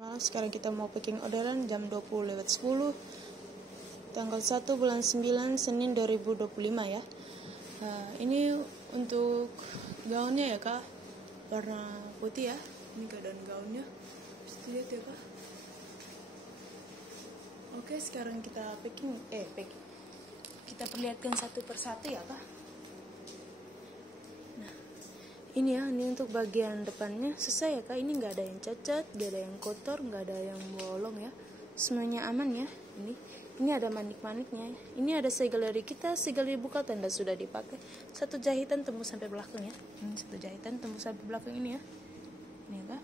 Sekarang kita mau packing orderan jam 20:10 tanggal 1 bulan 9 Senin 2025 ya. Ini untuk gaunnya ya kak, warna putih ya. Ini keadaan gaunnya, bisa lihat ya kak. Oke, sekarang kita packing. Kita perlihatkan satu persatu ya kak. Ini ya, ini untuk bagian depannya selesai ya kak. Ini nggak ada yang cacat, nggak ada yang kotor, nggak ada yang bolong ya. Semuanya aman ya. Ini ada manik-maniknya. Ini ada segel dari kita, segel dibuka tanda sudah dipakai. Satu jahitan tembus sampai belakang ya. Ini satu jahitan tembus sampai belakang ini ya. Ini ya kak.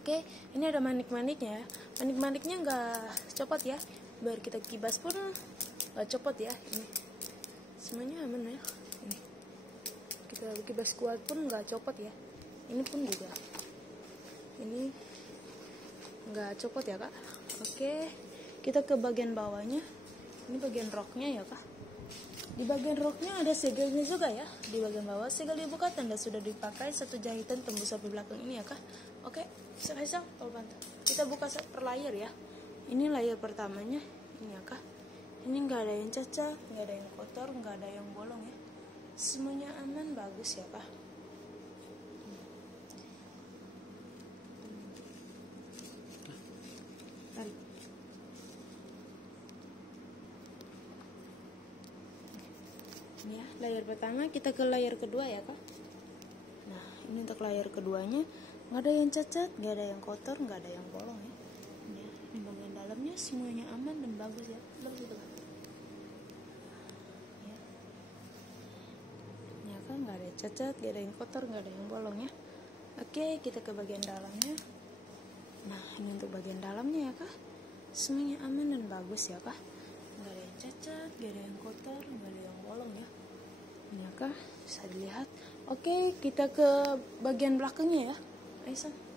Oke, ini ada manik-maniknya ya. Manik-maniknya nggak copot ya. Biar kita kibas pun nggak copot ya. Ini semuanya aman ya. Kita kibas kuat pun nggak copot ya. Ini pun juga ini nggak copot ya kak. Oke, kita ke bagian bawahnya. Ini bagian roknya ya kak. Di bagian roknya ada segelnya juga ya. Di bagian bawah segel dibuka tanda sudah dipakai, satu jahitan tembus sampai belakang ini ya kak. Oke, Faisal tolong bantu. Kita buka per layer ya. Ini layer pertamanya ini ya kak. Ini nggak ada yang cacat, nggak ada yang kotor, nggak ada yang bolong ya. Semuanya aman, bagus ya kak. Tarik. Ini ya, layer pertama. Kita ke layer kedua ya kak. Nah, ini untuk layer keduanya nggak ada yang cacat, nggak ada yang kotor, nggak ada yang bolong ya. Ini bagian dalamnya semuanya aman dan bagus ya. Bagus itu kak. Nggak ada yang cacat, nggak ada yang kotor, nggak ada yang bolong ya. Oke, kita ke bagian dalamnya. Nah, ini untuk bagian dalamnya ya kak. Semuanya aman dan bagus ya kak. Nggak ada yang cacat, nggak ada yang kotor, nggak ada yang bolong ya. Ini ya kak, bisa dilihat. Oke, kita ke bagian belakangnya ya. Aisyah.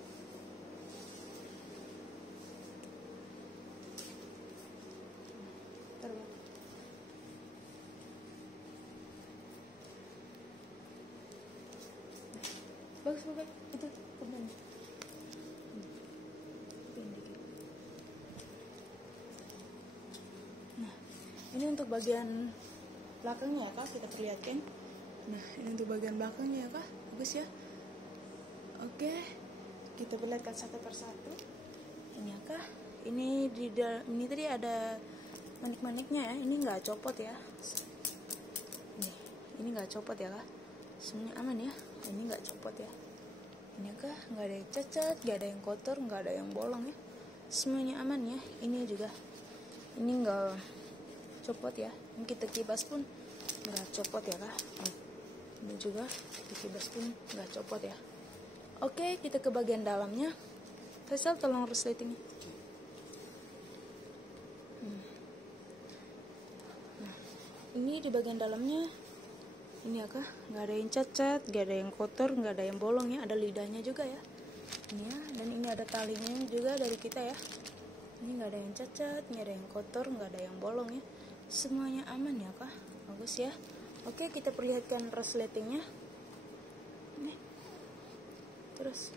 Bagus itu kembali. Nah, ini untuk bagian belakangnya ya kak, kita perlihatkan. Nah, ini untuk bagian belakangnya ya kak, bagus ya. Oke, kita perlihatkan satu persatu. Ini ya kak, ini ini tadi ada manik-maniknya ya, ini nggak copot ya. Ini nggak copot ya kak. Semuanya aman ya. Ini nggak copot ya. Ini kah nggak ada yang cacat, nggak ada yang kotor, nggak ada yang bolong ya. Semuanya aman ya. Ini juga ini nggak copot ya. Ini kita kibas pun nggak copot ya kak. Ini juga kita kibas pun nggak copot ya. Oke, kita ke bagian dalamnya. Faisal tolong resletingnya. Nah, ini di bagian dalamnya. Ini ya kak, nggak ada yang cacat, nggak ada yang kotor, nggak ada yang bolong ya. Ada lidahnya juga ya. Ini ya, dan ini ada talinya juga dari kita ya. Ini nggak ada yang cacat, nggak ada yang kotor, nggak ada yang bolong ya. Semuanya aman ya kak, bagus ya. Oke, kita perlihatkan resletingnya. Nih, terus.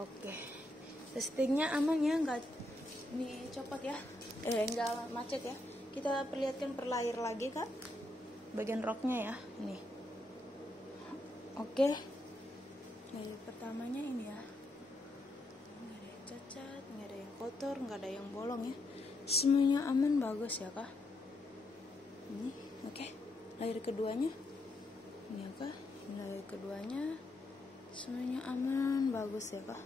Oke, resletingnya aman ya, nggak dicopot ya, nggak macet ya. Kita perlihatkan per layer lagi kak, bagian roknya ya. Ini oke, layer pertamanya ini ya, nggak ada yang cacat, nggak ada yang kotor, nggak ada yang bolong ya. Semuanya aman, bagus ya kak. Ini oke, layer keduanya ini ya kak. Ini layer keduanya semuanya aman, bagus ya kak.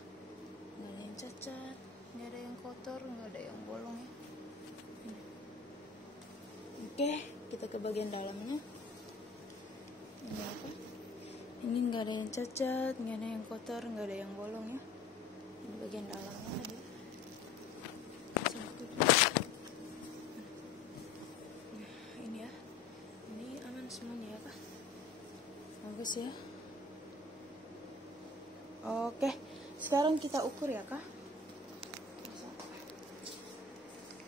Nggak ada yang cacat, nggak ada yang kotor, nggak ada yang bolong ya. Oke, kita ke bagian dalamnya. Ini apa? Ini nggak ada yang cacat, nggak ada yang kotor, nggak ada yang bolong ya. Ini bagian dalamnya ada. Nah, ini ya. Ini aman semuanya ya kak. Bagus ya. Oke, sekarang kita ukur ya kak.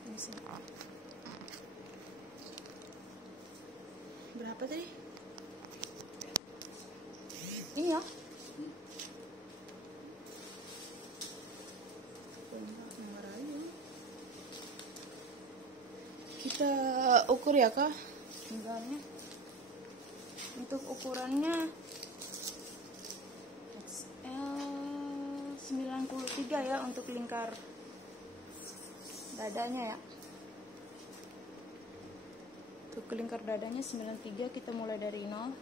Ini sih. Berapa tadi? Ini ya. kita ukur ya kak lingkarnya. Untuk ukurannya XL 93 ya untuk lingkar dadanya ya. Untuk lingkar dadanya 93, kita mulai dari 0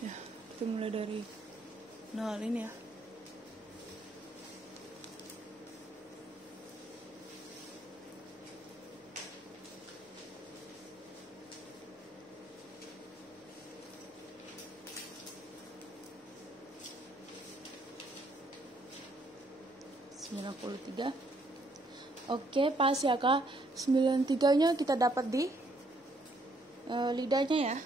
ya, kita mulai dari 0 ini ya. Oke, pas ya kak. 93 nya kita dapat di lidahnya ya.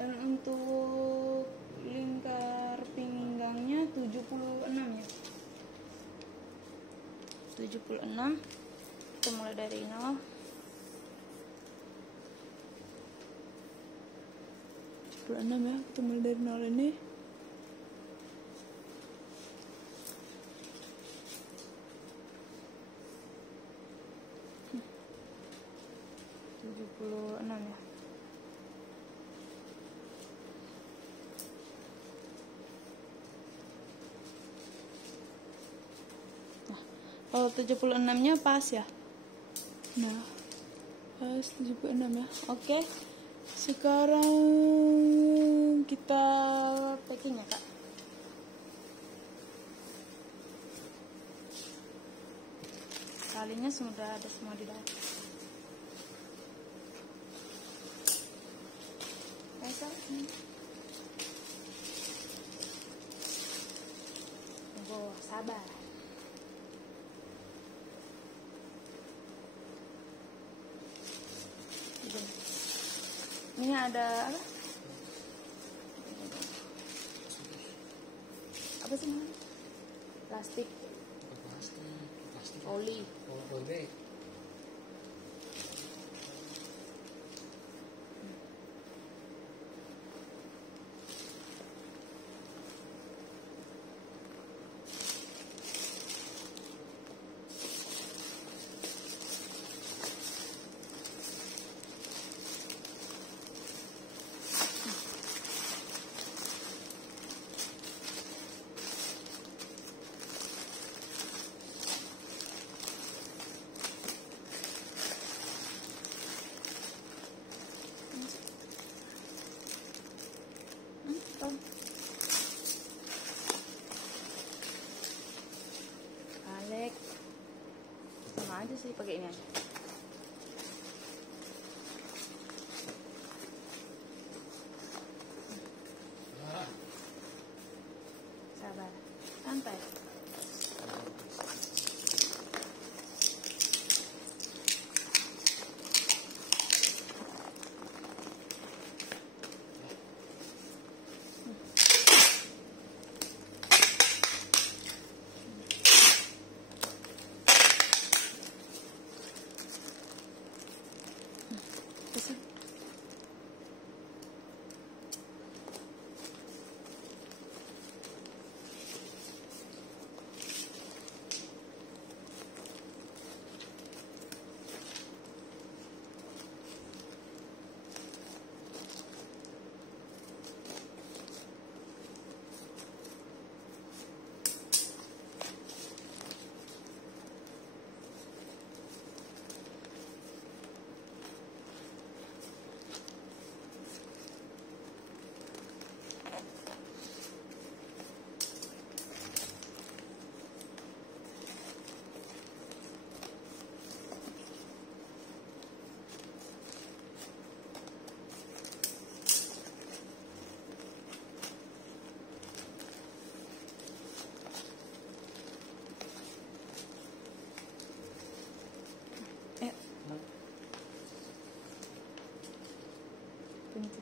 Dan untuk lingkar pinggangnya 76 ya. 76. Kita mulai dari 0. 76 ya, kita mulai dari 0 ini. Ya. Nah, kalau 76-nya pas ya. Nah, pas 76 ya. Oke. Sekarang kita packing ya, Kak. Talinya sudah ada semua di dalam. Oh, sabar. Ini ada apa? Apa sih namanya? Plastik. Oli. Kalek sama aja sih, pakai ini aja. Sabar, santai.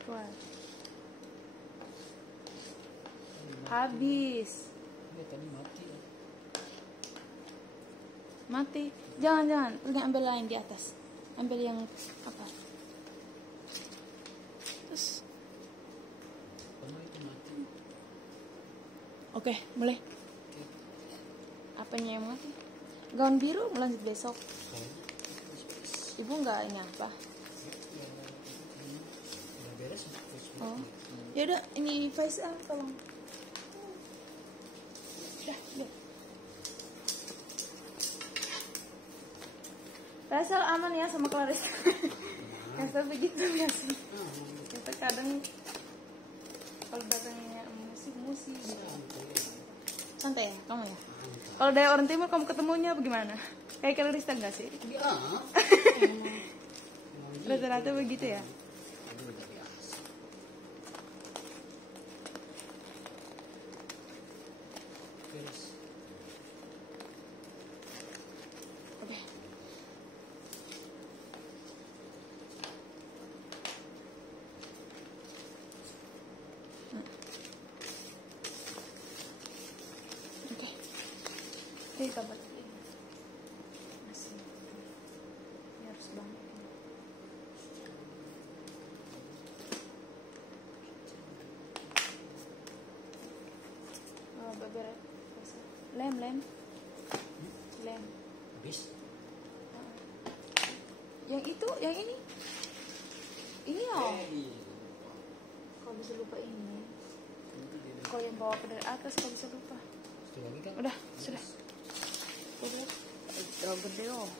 Kuat. Habis. Mati. Jangan. Pergi ambil lain di atas. Ambil yang apa? Terus. Oke, mulai. Apanya yang mati? Gaun biru lanjut besok. Ibu nggak ini apa? Udah beres. Oh, ya udah ini Faisal tolong. Ya. Faisal aman ya sama Clarissa. Faisal begitu nggak sih? Kita kadang kalau datangnya musik gitu. Santai ya kamu ya? Kalau dari orang timur kamu ketemunya bagaimana? Kayak Clarissa nggak sih? Ya. Rata-rata begitu ya? Beres. Oke. Oke. Ini kabar. Masih. Ini harus banget. Oh, beberes. Lem. Habis. Yang itu, yang ini. Ini oh. Iya. Kau bisa lupa ini. Kau yang bawa ke dari atas kau bisa lupa. Satu lagi kan? Udah, sudah. Udah gede oh.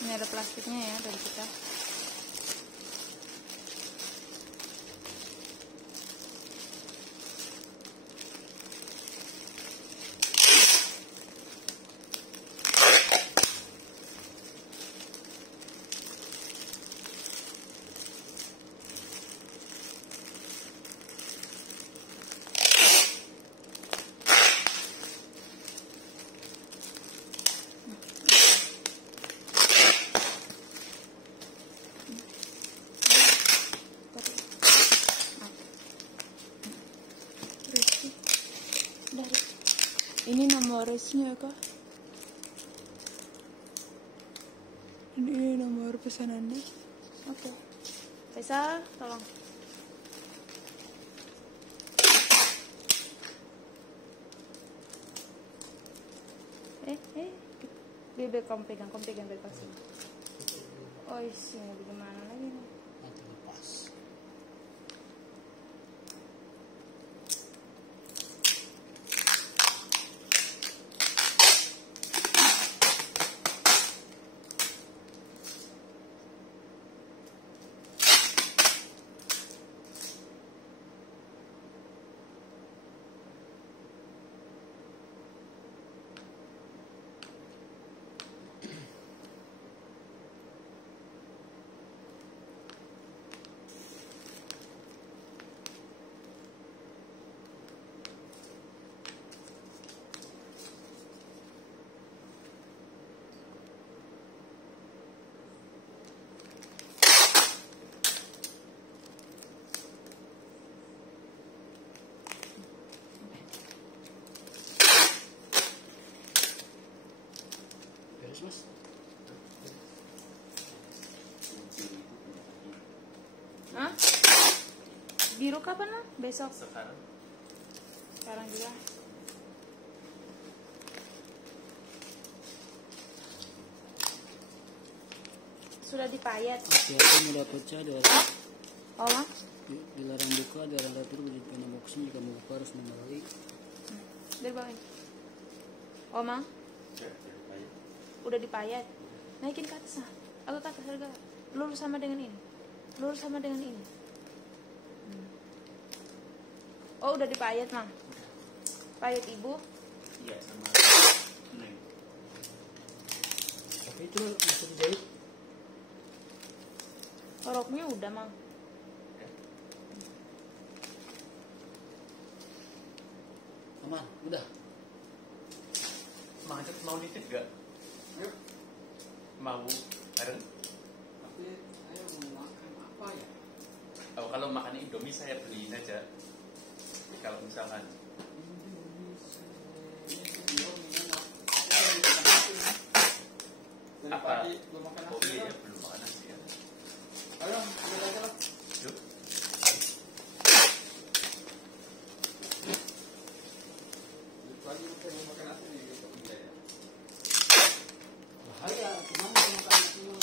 Ini ada plastiknya ya dari kita. Ini nomor resnya kah? Ini nomor pesanannya. Oke. Faisal, tolong. Bebek kamu pegang bebas. Oh, isi mau bagaimana lagi nih? Nanti lepas. Beres mas. Hah? Biru kapan lah? Besok. Sekarang juga. Sudah dipayat. Siapa mau pecah di Oh, Mak? dilarang buka, dilarang atur begitu pena boxing jika mau buka harus melalui. Dari bawah ini. Oh, Mak? Udah dipayat. Naikin ke atas lah. Atau tak harga. Lurus sama dengan ini. lurus sama dengan ini. Oh udah dipayat Mang? Payat ibu? Iya sama Neng. Tapi itu masih dijahit. Roknya udah Mang. Aman, udah. Mau nitip gak? Yuk. Mau bareng? Tapi saya mau makan apa ya? Oh, kalau makan Indomie saya beliin aja. Kalau misalkan apa? Belum makan Oh nasi. iya, belum makan nasi ya. Ayo, ambil aja lah. Yuk. Lagi mau makan nasi nih gitu ya. Bahaya, gimana makan nasi mau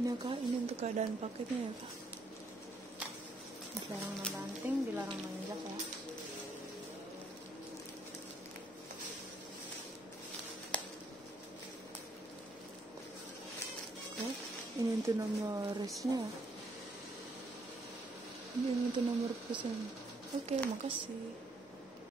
Ini Kak, ini untuk keadaan paketnya ya Kak. Dilarang membanting, dilarang menginjak ya. Oke, ini untuk nomor resnya. Ini untuk nomor pesan. Oke, makasih.